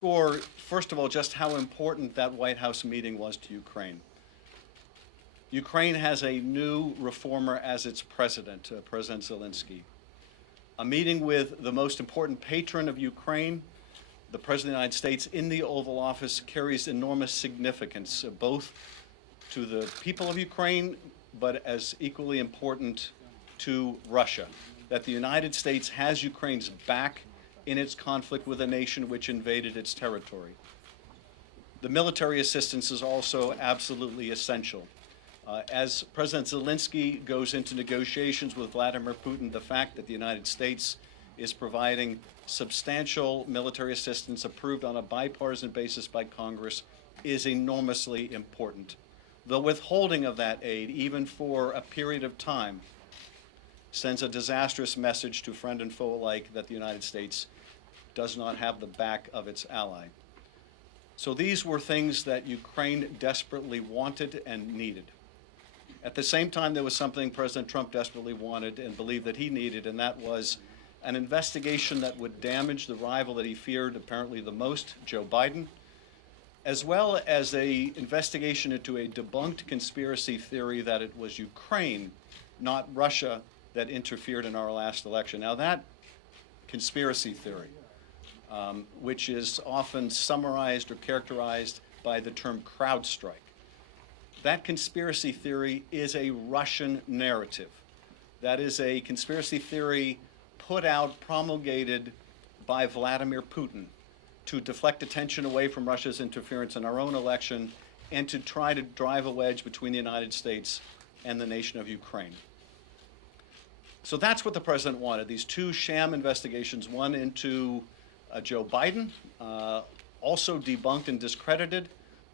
Or, first of all, just how important that White House meeting was to Ukraine. Ukraine has a new reformer as its president, President Zelensky. A meeting with the most important patron of Ukraine, the President of the United States, in the Oval Office carries enormous significance, both to the people of Ukraine, but as equally important to Russia, that the United States has Ukraine's back in its conflict with a nation which invaded its territory. The military assistance is also absolutely essential. As President Zelensky goes into negotiations with Vladimir Putin, the fact that the United States is providing substantial military assistance approved on a bipartisan basis by Congress is enormously important. The withholding of that aid, even for a period of time, sends a disastrous message to friend and foe alike that the United States does not have the back of its ally. So these were things that Ukraine desperately wanted and needed. At the same time, there was something President Trump desperately wanted and believed that he needed, and that was an investigation that would damage the rival that he feared apparently the most, Joe Biden, as well as an investigation into a debunked conspiracy theory that it was Ukraine, not Russia, that interfered in our last election. Now that conspiracy theory, which is often summarized or characterized by the term CrowdStrike, that conspiracy theory is a Russian narrative. That is a conspiracy theory put out, promulgated by Vladimir Putin to deflect attention away from Russia's interference in our own election and to try to drive a wedge between the United States and the nation of Ukraine. So that's what the president wanted, these two sham investigations, one into Joe Biden, also debunked and discredited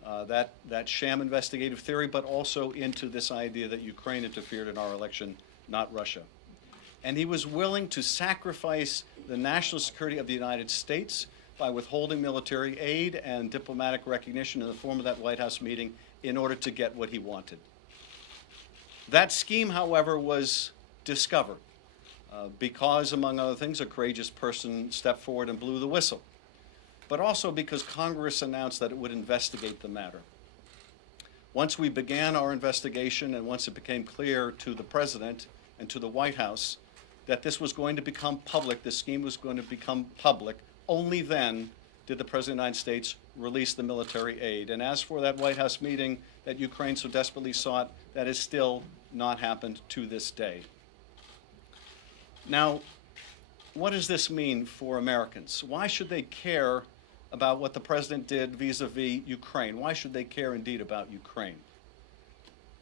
that sham investigative theory, but also into this idea that Ukraine interfered in our election, not Russia. And he was willing to sacrifice the national security of the United States by withholding military aid and diplomatic recognition in the form of that White House meeting in order to get what he wanted. That scheme, however, was discovered because, among other things, a courageous person stepped forward and blew the whistle, but also because Congress announced that it would investigate the matter. Once we began our investigation and once it became clear to the President and to the White House that this was going to become public, the scheme was going to become public, only then did the President of the United States release the military aid. And as for that White House meeting that Ukraine so desperately sought, that has still not happened to this day. Now, what does this mean for Americans? Why should they care about what the President did vis-a-vis Ukraine? Why should they care indeed about Ukraine?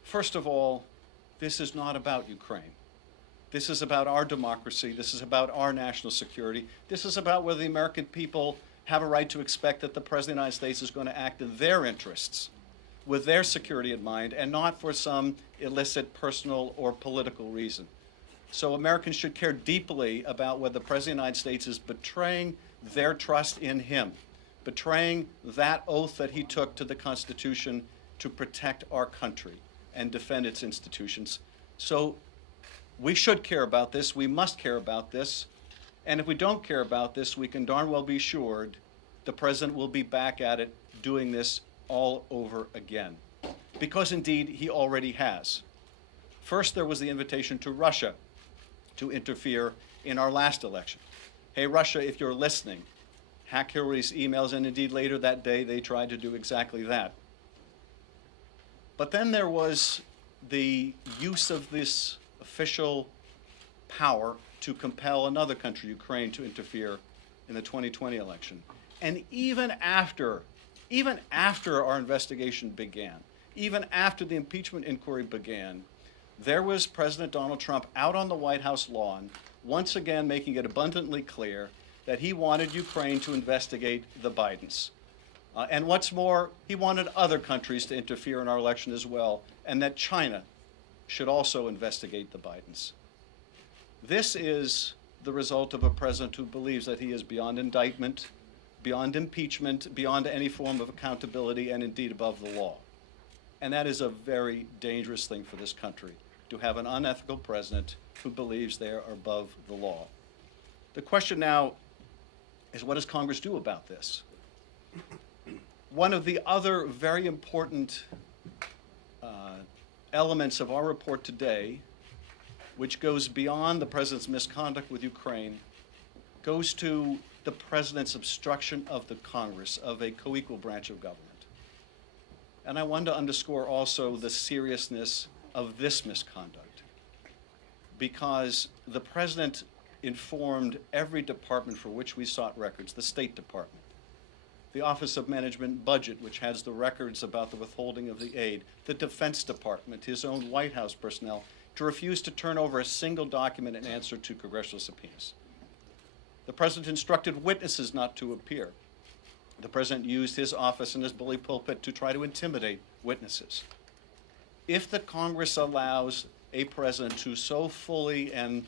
First of all, this is not about Ukraine. This is about our democracy. This is about our national security. This is about whether the American people have a right to expect that the President of the United States is going to act in their interests, with their security in mind, and not for some illicit personal or political reason. So Americans should care deeply about whether the President of the United States is betraying their trust in him, betraying that oath that he took to the Constitution to protect our country and defend its institutions. So we should care about this. We must care about this. And if we don't care about this, we can darn well be assured the President will be back at it doing this all over again. Because indeed, he already has. First, there was the invitation to Russia to interfere in our last election. Hey, Russia, if you're listening, hack Hillary's emails, and indeed later that day they tried to do exactly that. But then there was the use of this official power to compel another country, Ukraine, to interfere in the 2020 election. And even after our investigation began, even after the impeachment inquiry began, there was President Donald Trump out on the White House lawn, once again making it abundantly clear that he wanted Ukraine to investigate the Bidens. And what's more, he wanted other countries to interfere in our election as well, and that China should also investigate the Bidens. This is the result of a president who believes that he is beyond indictment, beyond impeachment, beyond any form of accountability, and indeed above the law. And that is a very dangerous thing for this country, to have an unethical president who believes they are above the law. The question now is, what does Congress do about this? One of the other very important elements of our report today, which goes beyond the president's misconduct with Ukraine, goes to the president's obstruction of the Congress, of a co-equal branch of government. And I want to underscore also the seriousness of this misconduct, because the president informed every department for which we sought records, the State Department, the Office of Management and Budget, which has the records about the withholding of the aid, the Defense Department, his own White House personnel, to refuse to turn over a single document in answer to congressional subpoenas. The president instructed witnesses not to appear. The president used his office and his bully pulpit to try to intimidate witnesses. If the Congress allows a president to so fully and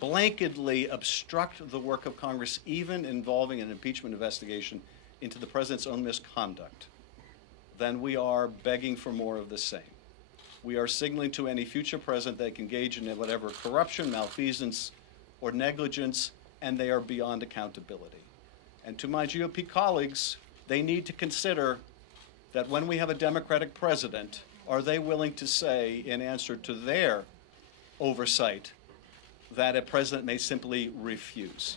blanketly obstruct the work of Congress, even involving an impeachment investigation into the president's own misconduct, then we are begging for more of the same. We are signaling to any future president they can engage in whatever corruption, malfeasance, or negligence, and they are beyond accountability. And to my GOP colleagues, they need to consider that when we have a Democratic president, are they willing to say, in answer to their oversight, that a president may simply refuse?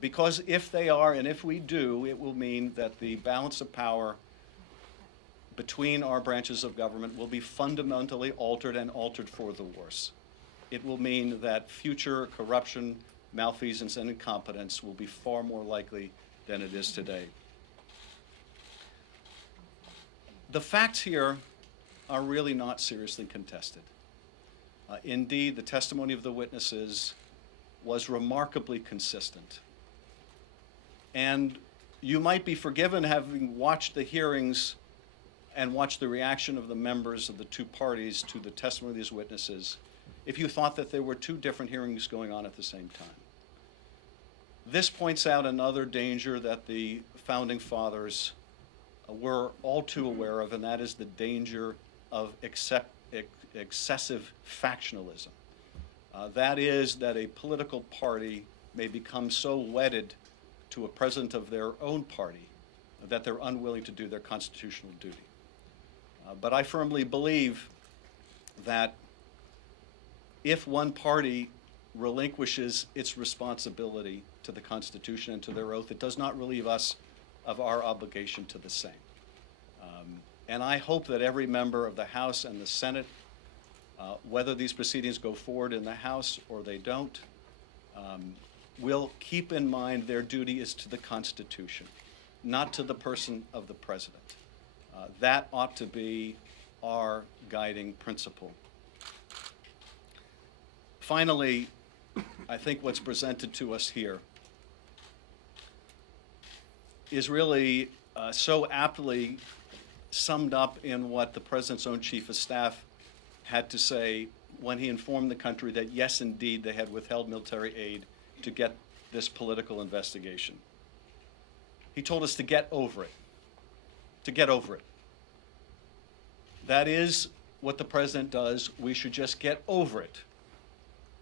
Because if they are, and if we do, it will mean that the balance of power between our branches of government will be fundamentally altered, and altered for the worse. It will mean that future corruption, malfeasance, and incompetence will be far more likely than it is today. The facts here are really not seriously contested. Indeed, the testimony of the witnesses was remarkably consistent. And you might be forgiven, having watched the hearings and watched the reaction of the members of the two parties to the testimony of these witnesses, if you thought that there were two different hearings going on at the same time. This points out another danger that the founding fathers were all too aware of, and that is the danger of excessive factionalism. That is, that a political party may become so wedded to a president of their own party that they're unwilling to do their constitutional duty. But I firmly believe that if one party relinquishes its responsibility to the Constitution and to their oath, it does not relieve us of our obligation to the same. And I hope that every member of the House and the Senate, whether these proceedings go forward in the House or they don't, will keep in mind their duty is to the Constitution, not to the person of the president. That ought to be our guiding principle. Finally, I think what's presented to us here is really so aptly summed up in what the president's own chief of staff had to say when he informed the country that, yes, indeed, they had withheld military aid to get this political investigation. He told us to get over it, to get over it. That is what the president does. We should just get over it.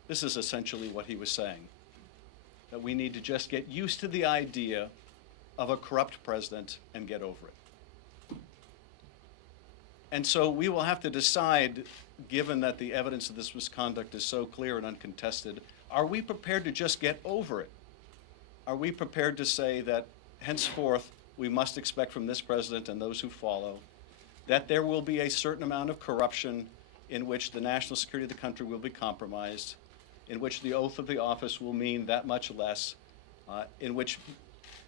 This is essentially what he was saying, that we need to just get used to the idea of a corrupt president and get over it. And so we will have to decide, given that the evidence of this misconduct is so clear and uncontested, are we prepared to just get over it? Are we prepared to say that henceforth we must expect from this president and those who follow that there will be a certain amount of corruption in which the national security of the country will be compromised, in which the oath of the office will mean that much less, in which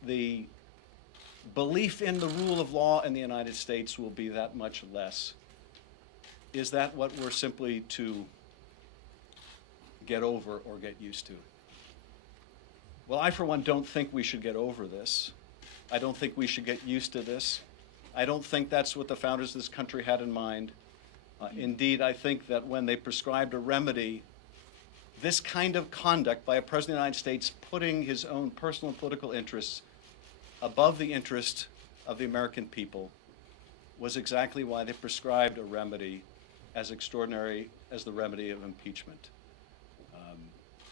the belief in the rule of law in the United States will be that much less? Is that what we're simply to get over or get used to? Well, I, for one, don't think we should get over this. I don't think we should get used to this. I don't think that's what the founders of this country had in mind. Indeed, I think that when they prescribed a remedy, this kind of conduct by a president of the United States, putting his own personal and political interests above the interest of the American people, was exactly why they prescribed a remedy as extraordinary as the remedy of impeachment.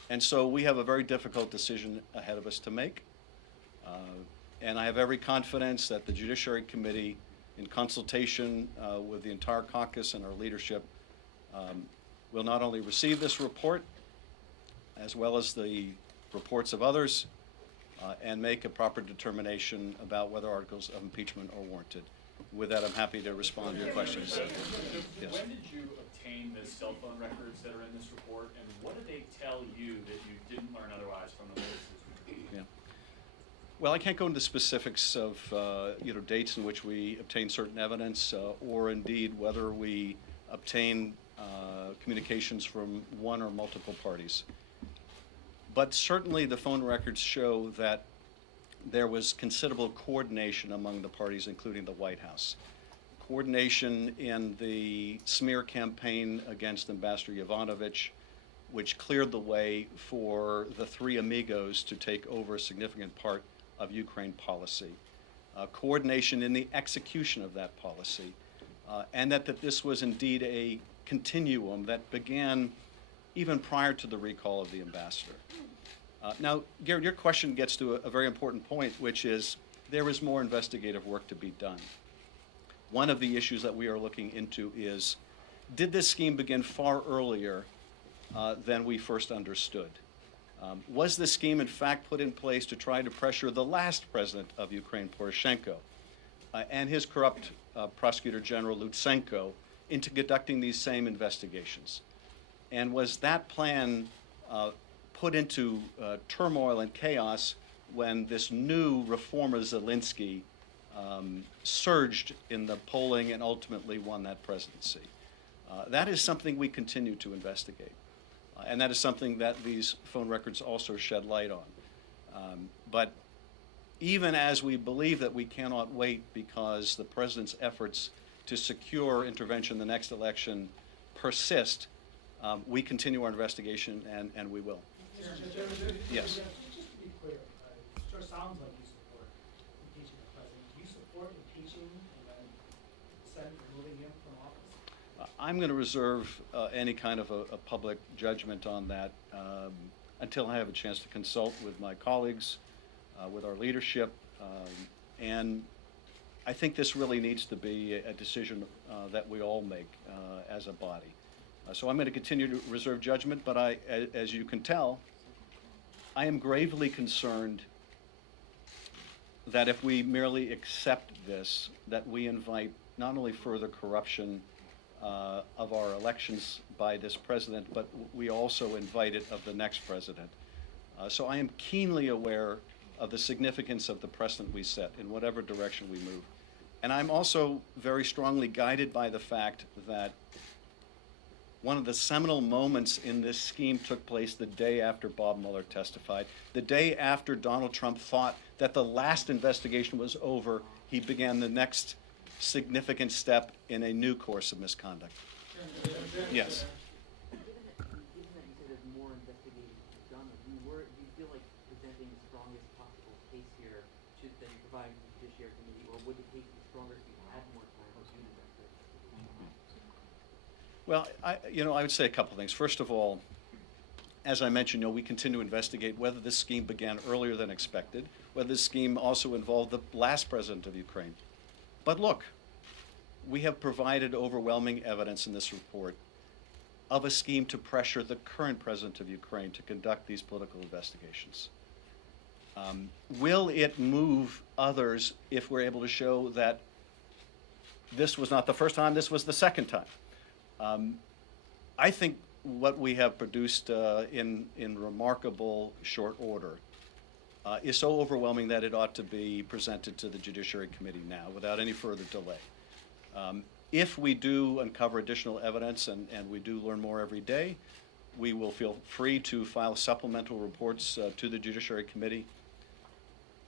And so we have a very difficult decision ahead of us to make. And I have every confidence that the Judiciary Committee, in consultation with the entire caucus and our leadership, will not only receive this report, as well as the reports of others, and make a proper determination about whether articles of impeachment are warranted. With that, I'm happy to respond to your questions. Yes. When did you obtain the cell phone records that are in this report, and what did they tell you that you didn't learn otherwise from the witnesses? Yeah. Well, I can't go into specifics of dates in which we obtain certain evidence, or indeed whether we obtain communications from one or multiple parties. But certainly the phone records show that there was considerable coordination among the parties, including the White House. Coordination in the smear campaign against Ambassador Yovanovitch, which cleared the way for the three amigos to take over a significant part of Ukraine policy. Coordination in the execution of that policy, and that this was indeed a continuum that began even prior to the recall of the ambassador. Now, Garrett, your question gets to a very important point, which is there is more investigative work to be done. One of the issues that we are looking into is, did this scheme begin far earlier than we first understood? Was this scheme, in fact, put in place to try to pressure the last president of Ukraine, Poroshenko, and his corrupt prosecutor general, Lutsenko, into conducting these same investigations? And was that plan put into turmoil and chaos when this new reformer Zelensky surged in the polling and ultimately won that presidency? That is something we continue to investigate. And that is something that these phone records also shed light on. But even as we believe that we cannot wait because the president's efforts to secure intervention in the next election persist, we continue our investigation, and we will. Yes. Just to be clear, it sure sounds like you support impeaching the president. Do you support impeaching and then the Senate removing him from office? I'm going to reserve any kind of a public judgment on that until I have a chance to consult with my colleagues, with our leadership, and I think this really needs to be a decision that we all make as a body. So I'm going to continue to reserve judgment, but as you can tell, I am gravely concerned that if we merely accept this, that we invite not only further corruption of our elections by this president, but we also invite it of the next president. So I am keenly aware of the significance of the precedent we set in whatever direction we move. And I'm also very strongly guided by the fact that one of the seminal moments in this scheme took place the day after Bob Mueller testified. The day after Donald Trump thought that the last investigation was over, he began the next significant step in a new course of misconduct. Yes. Given that you said there's more investigating to be done, do you feel like presenting the strongest possible case here that you provide to the Judiciary Committee, or would the case be stronger if you had more time to do the investigation? Well, I would say a couple things. First of all, as I mentioned, we continue to investigate whether this scheme began earlier than expected, whether this scheme also involved the last president of Ukraine. But look, we have provided overwhelming evidence in this report of a scheme to pressure the current president of Ukraine to conduct these political investigations. Will it move others if we're able to show that this was not the first time, this was the second time? I think what we have produced in remarkable short order is so overwhelming that it ought to be presented to the Judiciary Committee now without any further delay. If we do uncover additional evidence and we do learn more every day, we will feel free to file supplemental reports to the Judiciary Committee.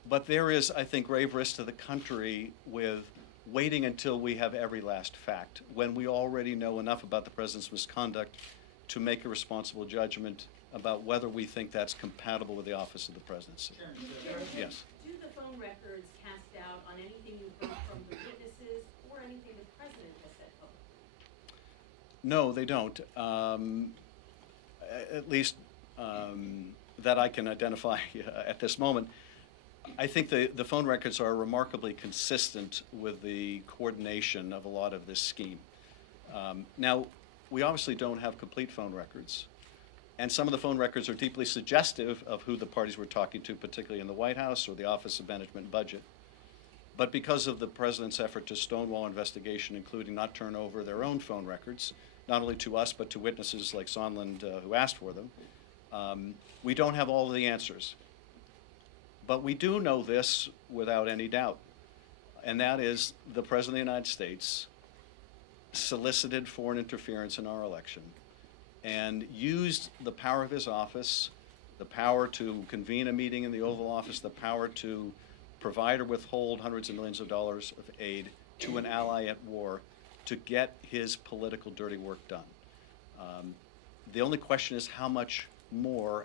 But there is, I think, grave risk to the country with waiting until we have every last fact, when we already know enough about the president's misconduct to make a responsible judgment about whether we think that's compatible with the office of the presidency. Yes. Do the phone records cast doubt on anything you've heard from the witnesses or anything the president has said publicly? No, they don't. At least that I can identify at this moment. I think the phone records are remarkably consistent with the coordination of a lot of this scheme. Now, we obviously don't have complete phone records, and some of the phone records are deeply suggestive of who the parties were talking to, particularly in the White House or the Office of Management and Budget. But because of the president's effort to stonewall investigation, including not turn over their own phone records, not only to us but to witnesses like Sondland who asked for them, we don't have all of the answers. But we do know this without any doubt, and that is the President of the United States solicited foreign interference in our election and used the power of his office, the power to convene a meeting in the Oval Office, the power to provide or withhold hundreds of millions of dollars of aid to an ally at war to get his political dirty work done. The only question is how more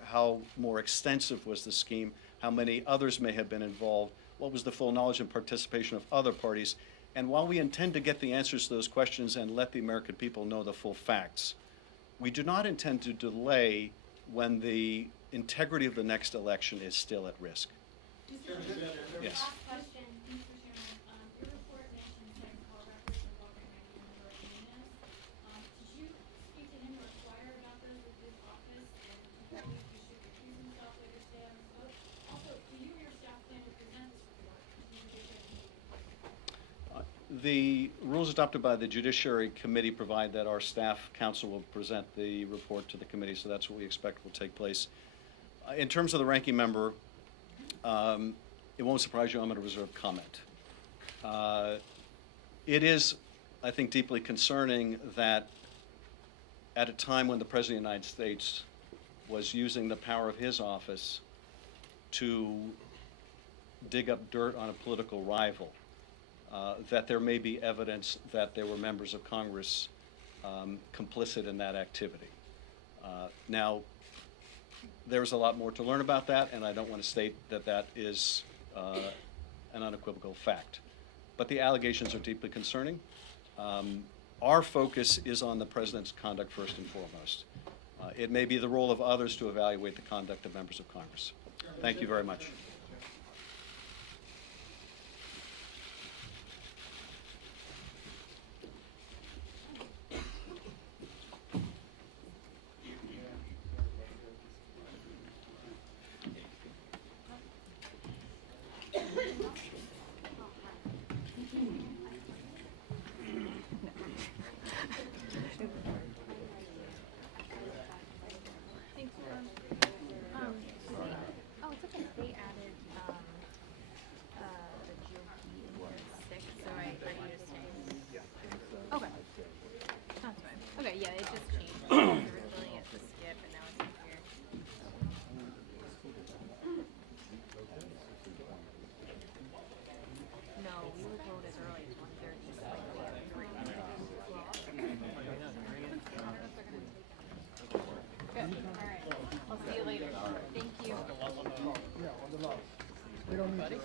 extensive was the scheme, how many others may have been involved, what was the full knowledge and participation of other parties. And while we intend to get the answers to those questions and let the American people know the full facts, we do not intend to delay when the integrity of the next election is still at risk. Yes. Last question, Mr. Chairman. Your report mentions that call records of what the ranking member of Union is. Did you speak to him or inquire about those with his office and believe he should recuse himself later today on this vote? Also, do you or your staff plan to present this report to the Judiciary Committee? The rules adopted by the Judiciary Committee provide that our staff counsel will present the report to the committee, so that's what we expect will take place. In terms of the ranking member, it won't surprise you, I'm going to reserve comment. It is, I think, deeply concerning that at a time when the President of the United States was using the power of his office to dig up dirt on a political rival, that there may be evidence that there were members of Congress complicit in that activity. Now, there's a lot more to learn about that, and I don't want to state that that is an unequivocal fact. But the allegations are deeply concerning. Our focus is on the President's conduct first and foremost. It may be the role of others to evaluate the conduct of members of Congress. Thank you very much. Oh, it's okay. They added the GOP in 6, so I used it. Okay. That's fine. Okay, yeah, it just changed. Originally it's a skip, and now it's in here. No, we would vote as early as 1:30, so like we have 3 minutes. Good. All right. I'll see you later. Thank you. They don't need to.